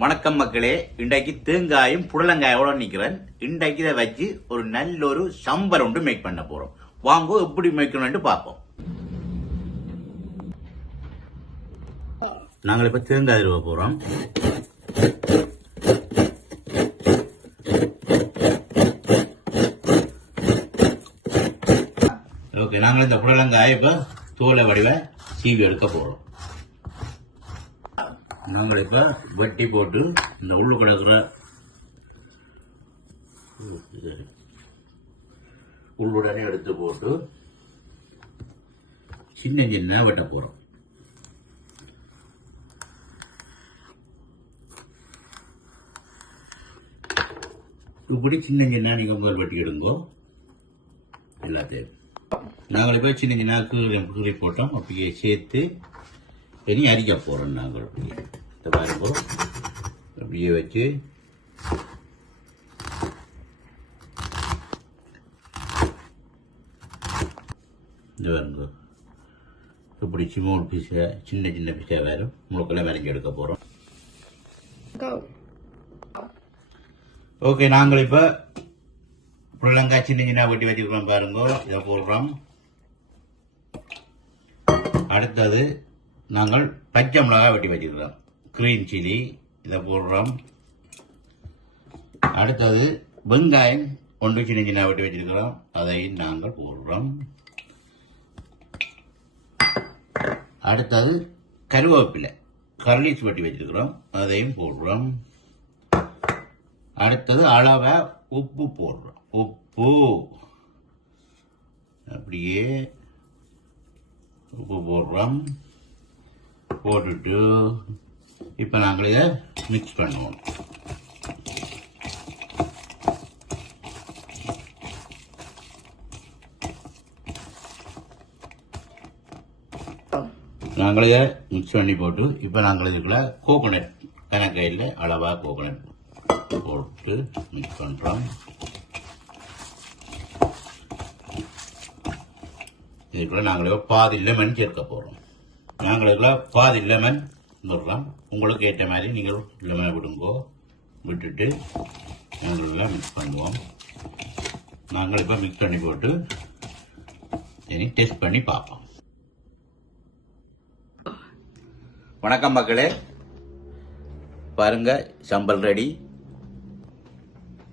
வணக்கம் மக்களே, இன்றைக்கு தேங்காயும் புடலங்காயோட நிக்கிறேன். இன்றைக்கு இதை வச்சு ஒரு நல்ல ஒரு சம்பல் ஒன்று மேக் பண்ண போறோம். வாங்க எப்படி மேய்க்கணும்னு பார்ப்போம். நாங்கள் இப்ப தேங்காய் திருவ போறோம். ஓகே, நாங்கள் இந்த புடலங்காயை இப்ப தோலை வடிவ சீவி எடுக்க போறோம். நாங்கள் இப்ப வெட்டி போட்டு இந்த உள்ளு கிடக்குற உள்ளுடனே எடுத்து போட்டு சின்ன சின்ன வெட்ட போறோம். இப்படி சின்ன சின்ன நீங்க முதல் வெட்டி எடுங்கோ எல்லாத்தையும். நாங்கள் இப்ப சின்ன சின்ன கீழே போட்டோம். அப்படியே சேர்த்து இனி அரிக்க போறோம். நாங்கள் அப்படியே பாருங்க, அப்படியே வச்சு இந்த பாருங்க, இப்படி சிமோல் பீஸை சின்ன சின்ன பீஸா வேறு முழுக்கெல்லாம் வரைஞ்சி எடுக்க போறோம். ஓகே, நாங்கள் இப்ப புடலங்காய் சின்ன சின்ன வெட்டி வச்சுக்கிறோம். பாருங்க, இதை போடுறோம். அடுத்தது நாங்கள் பச்சை மிளகாய் வெட்டி வச்சுக்கிறோம். கிரீன் சில்லி இதை போடுறோம். அடுத்தது வெங்காயம் ஒன்று சின்ன சின்ன வெட்டி வச்சிருக்கிறோம், அதையும் நாங்கள் போடுறோம். அடுத்தது கருவேப்பிலை கர்லீஸ் வெட்டி வச்சிருக்கிறோம், அதையும் போடுறோம். அடுத்தது அளவா உப்பு போடுறோம். உப்பு அப்படியே உப்பு போடுறோம். போட்டுட்டு இப்ப நாங்கள் இதை மிக்ஸ் பண்ணுவோம். நாங்கள் இதை மிக்ஸ் பண்ணி போட்டு இப்ப நாங்கள் இதுக்குள்ள கோகோனட் கணக்கையில் அளவா கோகோனட் போட்டு மிக்ஸ் பண்றோம். இதுக்குள்ள நாங்கள் பாதி லெமன் சேர்க்க போறோம். நாங்கள் பாதி லெமன் விடுறோம். உங்களுக்கு ஏற்ற மாதிரி நீங்கள் லெமனை விடுங்கோ. விட்டுட்டு நாங்கள் மிக்ஸ் பண்ணுவோம். நாங்கள் இப்போ மிக்ஸ் பண்ணி போட்டு இனி டெஸ்ட் பண்ணி பார்ப்போம். வணக்கம் மக்களே, பாருங்க சம்பல் ரெடி.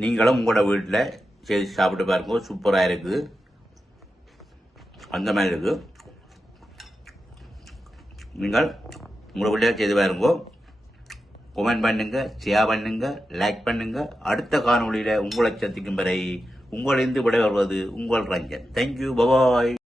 நீங்களும் உங்களோட வீட்டில் செய்து சாப்பிட்டு பாருங்க. சூப்பராக இருக்குது. அந்த மாதிரி இருக்கு. நீங்கள் உங்களை வீட்டில் செய்து பாருங்க. கமெண்ட் பண்ணுங்க, ஷேர் பண்ணுங்க, லைக் பண்ணுங்க. அடுத்த காணொலியில உங்களை சந்திக்கும் வரை உங்களிருந்து விடைபெறுவது உங்கள் ரஞ்சன். தேங்க்யூ, பாய்.